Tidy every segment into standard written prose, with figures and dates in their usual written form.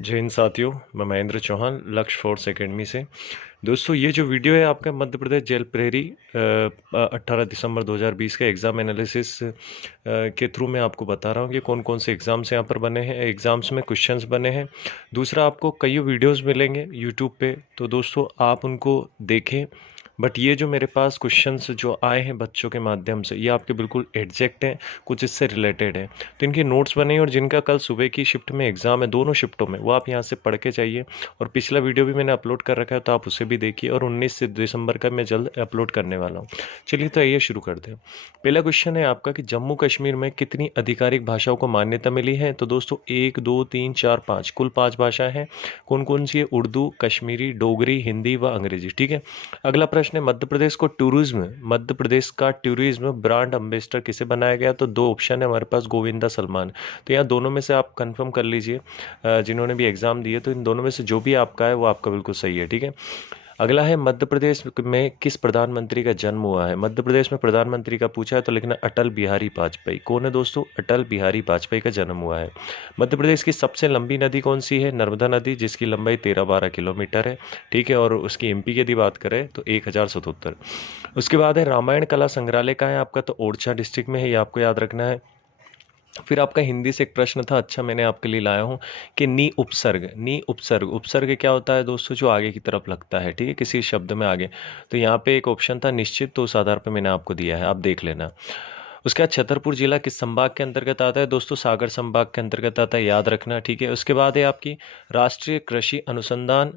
जय हिंद साथियों, मैं महेंद्र चौहान लक्ष्य फोर्स एकेडमी से। दोस्तों, ये जो वीडियो है आपका मध्य प्रदेश जेल प्रहरी 18 दिसंबर 2020 का एग्ज़ाम एनालिसिस के थ्रू मैं आपको बता रहा हूँ कि कौन कौन से एग्ज़ाम्स यहाँ पर बने हैं, एग्ज़ाम्स में क्वेश्चंस बने हैं। दूसरा, आपको कई वीडियोस मिलेंगे यूट्यूब पे, तो दोस्तों आप उनको देखें। बट ये जो मेरे पास क्वेश्चंस जो आए हैं बच्चों के माध्यम से, ये आपके बिल्कुल एग्जैक्ट हैं, कुछ इससे रिलेटेड है। तो इनके नोट्स बने हैं और जिनका कल सुबह की शिफ्ट में एग्ज़ाम है, दोनों शिफ्टों में, वो आप यहाँ से पढ़ के जाइए। और पिछला वीडियो भी मैंने अपलोड कर रखा है, तो आप उसे भी देखिए। और 19 दिसंबर का मैं जल्द अपलोड करने वाला हूँ। चलिए, तो आइए शुरू करते हैं। पहला क्वेश्चन है आपका कि जम्मू कश्मीर में कितनी आधिकारिक भाषाओं को मान्यता मिली है। तो दोस्तों 1 2 3 4 5 कुल 5 भाषाएं हैं। कौन कौन सी है? उर्दू, कश्मीरी, डोगरी, हिंदी व अंग्रेजी। ठीक है। अगला प्रश्न है मध्य प्रदेश का टूरिज्म ब्रांड एम्बेसडर किसे बनाया गया। तो दो ऑप्शन है हमारे पास, गोविंदा सलमान। तो यहाँ दोनों में से आप कंफर्म कर लीजिए, जिन्होंने भी एग्जाम दिए, तो इन दोनों में से जो भी आपका है वो आपका बिल्कुल सही है। ठीक है। अगला है मध्य प्रदेश में किस प्रधानमंत्री का जन्म हुआ है। मध्य प्रदेश में प्रधानमंत्री का पूछा है, तो लिखना अटल बिहारी वाजपेयी। कौन है दोस्तों? अटल बिहारी वाजपेयी का जन्म हुआ है। मध्य प्रदेश की सबसे लंबी नदी कौन सी है? नर्मदा नदी, जिसकी लंबाई 13-12 किलोमीटर है। ठीक है। और उसकी एमपी की यदि बात करें तो 1077। उसके बाद है रामायण कला संग्रहालय का है आपका, तो ओरछा डिस्ट्रिक्ट में है, ये आपको याद रखना है। फिर आपका हिंदी से एक प्रश्न था, अच्छा मैंने आपके लिए लाया हूँ कि उपसर्ग क्या होता है दोस्तों? जो आगे की तरफ लगता है, ठीक है, किसी शब्द में आगे। तो यहाँ पे एक ऑप्शन था निश्चित, तो उस आधार पर मैंने आपको दिया है, आप देख लेना। उसके बाद छतरपुर जिला किस संभाग के अंतर्गत आता है दोस्तों? सागर संभाग के अंतर्गत आता है, याद रखना। ठीक है। उसके बाद है आपकी राष्ट्रीय कृषि अनुसंधान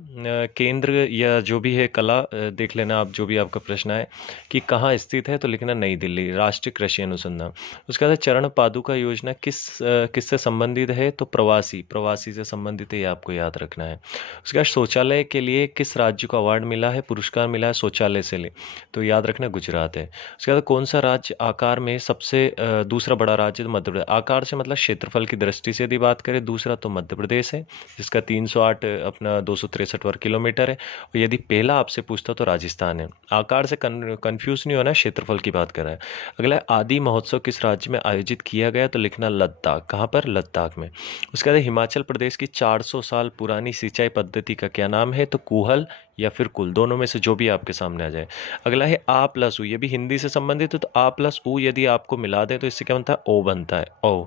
केंद्र, या जो भी है कला, देख लेना आप, जो भी आपका प्रश्न है कि कहाँ स्थित है, तो लिखना नई दिल्ली, राष्ट्रीय कृषि अनुसंधान। उसके बाद है चरण पादुका योजना किससे संबंधित है? तो प्रवासी से संबंधित है, ये आपको याद रखना है। उसके बाद शौचालय के लिए किस राज्य को अवार्ड मिला है, पुरस्कार मिला है शौचालय से ले? तो याद रखना गुजरात है। उसके बाद कौन सा राज्य आकार में सबसे दूसरा बड़ा राज्य? तो मध्य प्रदेश। आकार से मतलब क्षेत्रफल की दृष्टि से यदि बात करें, दूसरा तो मध्य प्रदेश है, जिसका 308 अपना 263 वर्ग किलोमीटर है। और यदि पहला आपसे पूछता तो राजस्थान है। आकार से कंफ्यूज नहीं होना, क्षेत्रफल की बात कर रहा है। अगला है आदि महोत्सव किस राज्य में आयोजित किया गया? तो लिखना लद्दाख। कहाँ पर? लद्दाख में। उसके बाद हिमाचल प्रदेश की 400 साल पुरानी सिंचाई पद्धति का क्या नाम है? तो कूहल या फिर कुल, दोनों में से जो भी आपके सामने आ जाए। अगला है आ प्लस ऊ, ये भी हिंदी से संबंधित है, तो आ प्लस ऊ यदि आपको मिला दे तो इससे क्या बनता है? ओ बनता है, ओ।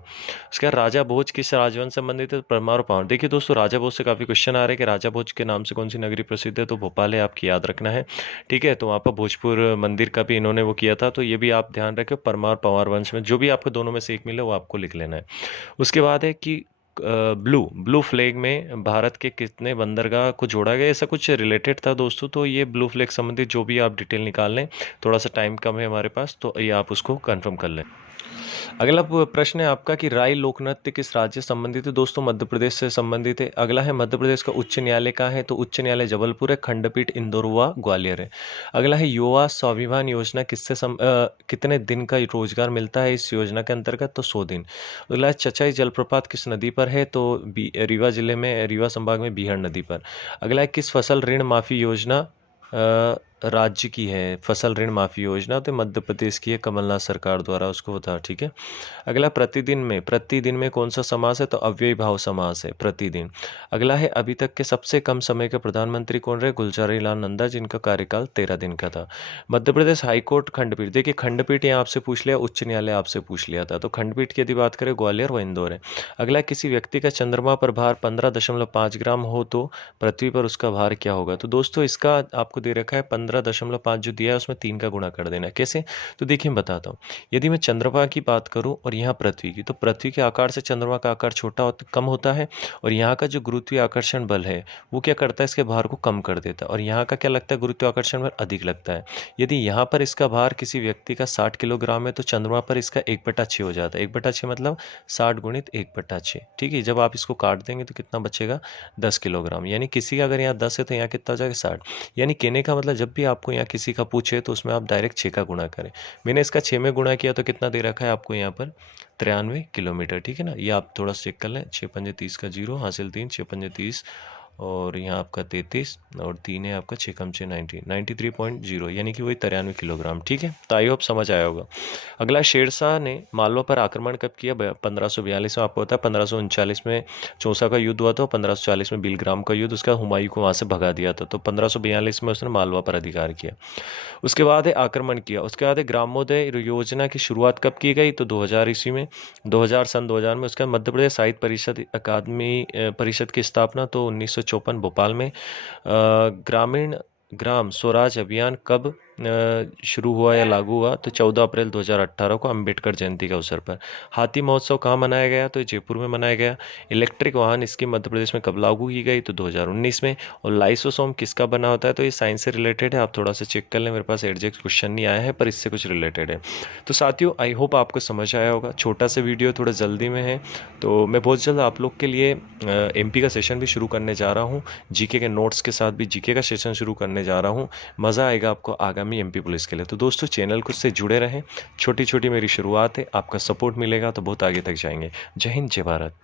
उसके बाद राजा भोज किस राजवंश से संबंधित है? तो परमार पावर। देखिए दोस्तों, राजा भोज से काफी क्वेश्चन आ रहे हैं कि राजा भोज के नाम से कौन सी नगरी प्रसिद्ध है? तो भोपाल है, आपकी याद रखना है। ठीक है। तो वहाँ पर भोजपुर मंदिर का भी इन्होंने वो किया था, तो ये भी आप ध्यान रखें। परमार पवार वंश में जो भी आपको दोनों में से एक मिले वो आपको लिख लेना है। उसके बाद है कि ब्लू फ्लैग में भारत के कितने बंदरगाह को जोड़ा गया, ऐसा कुछ रिलेटेड था दोस्तों। तो ये ब्लू फ्लैग संबंधित जो भी आप डिटेल निकाल लें, थोड़ा सा टाइम कम है हमारे पास, तो ये आप उसको कंफर्म कर लें। अगला प्रश्न है आपका कि राय लोक नृत्य किस राज्य से संबंधित है? दोस्तों मध्य प्रदेश से संबंधित है। अगला है मध्य प्रदेश का उच्च न्यायालय कहाँ है? तो उच्च न्यायालय जबलपुर है, खंडपीठ इंदौर व ग्वालियर है। अगला है युवा स्वाभिमान योजना कितने दिन का रोजगार मिलता है इस योजना के अंतर्गत? तो 100 दिन। अगला है चचाई जलप्रपात किस नदी पर है? तो रीवा जिले में, रीवा संभाग में बीहड़ नदी पर। अगला है किस फसल ऋण माफी योजना राज्य की है? फसल ऋण माफी योजना तो मध्य प्रदेश की है, कमलनाथ सरकार द्वारा, उसको बता। ठीक है। अगला प्रतिदिन में कौन सा समास है? तो अव्ययी भाव समास है, प्रतिदिन। अगला है अभी तक के सबसे कम समय के प्रधानमंत्री कौन रहे? गुलजारी लाल नंदा, जिनका कार्यकाल 13 दिन का था। मध्य प्रदेश हाईकोर्ट खंडपीठ, देखिए खंडपीठ यहाँ आपसे पूछ लिया, उच्च न्यायालय आपसे पूछ लिया था, तो खंडपीठ की यदि बात करें ग्वालियर व इंदौर है। अगला, किसी व्यक्ति का चंद्रमा पर भार 15.5 ग्राम हो तो पृथ्वी पर उसका भार क्या होगा? तो दोस्तों इसका आपको दे रखा है 15.5 जो दिया है उसमें 3 का गुणा कर देना। कैसे? तो देखिए मैं बताता हूँ। यदि मैं चंद्रमा की बात करूं और यहाँ पृथ्वी की, तो पृथ्वी के आकार से चंद्रमा का आकार कम होता है, और यहाँ का जो गुरुत्वीय आकर्षण बल है वो क्या करता है? इसके भार को कम कर देता है, और यहाँ का क्या लगता है? गुरुत्वीय आकर्षण बल अधिक लगता है। यदि यहाँ पर इसका भार किसी व्यक्ति का 60 किलोग्राम है, तो चंद्रमा पर इसका 1/6 हो जाता है। 1/6 मतलब 60 गुणित 1/6। ठीक है। जब आप इसको काट देंगे तो कितना बचेगा? 10 किलोग्राम। यानी किसी का अगर यहाँ 10 है तो यहाँ कितना हो जाएगा? 60। यानी कहने का मतलब जब भी आपको यहाँ किसी का पूछे तो उसमें आप डायरेक्ट 6 का गुणा करें। मैंने इसका 6 में गुणा किया तो कितना दे रखा है आपको यहाँ पर? 93 किलोमीटर। ठीक है ना। ये आप थोड़ा चेक कर लें। 6 पंजे 30 का 0 हासिल 3, 6 पंजे 30 और यहाँ आपका 33 और 3 है आपका 6 कम 6 93.0 यानी कि वही 93 किलोग्राम। ठीक है, तो आई होप समझ आया होगा। अगला, शेरशाह ने मालवा पर आक्रमण कब किया? 1542 में। आपको पता है 1539 में चौसा का युद्ध हुआ था, 1540 में बिलग्राम का युद्ध, उसका हुमायूं को वहाँ से भगा दिया था। तो 1542 में उसने मालवा पर अधिकार किया। उसके बाद है आक्रमण किया। उसके बाद है ग्रामोदय योजना की शुरुआत कब की गई? तो 2000 ईस्वी में, 2000 में। उसके बाद मध्य प्रदेश साहित्य परिषद अकादमी परिषद की स्थापना तो 1954 भोपाल में। ग्रामीण ग्राम स्वराज अभियान कब शुरू हुआ या लागू हुआ? तो 14 अप्रैल 2018 को अंबेडकर जयंती के अवसर पर। हाथी महोत्सव कहाँ मनाया गया? तो जयपुर में मनाया गया। इलेक्ट्रिक वाहन स्कीम मध्य प्रदेश में कब लागू की गई? तो 2019 में। और लाइसोसोम किसका बना होता है? तो ये साइंस से रिलेटेड है, आप थोड़ा सा चेक कर लें, मेरे पास एग्जैक्ट क्वेश्चन नहीं आया है पर इससे कुछ रिलेटेड है। तो साथियों, आई होप आपको समझ आया होगा। छोटा सा वीडियो, थोड़ा जल्दी में है, तो मैं बहुत जल्द आप लोग के लिए एमपी का सेशन भी शुरू करने जा रहा हूँ। जीके के नोट्स के साथ भी जीके का सेशन शुरू करने जा रहा हूँ। मज़ा आएगा आपको आगामी एमपी पुलिस के लिए। तो दोस्तों, चैनल को से जुड़े रहें। छोटी छोटी मेरी शुरुआत है, आपका सपोर्ट मिलेगा तो बहुत आगे तक जाएंगे। जय हिंद, जय भारत।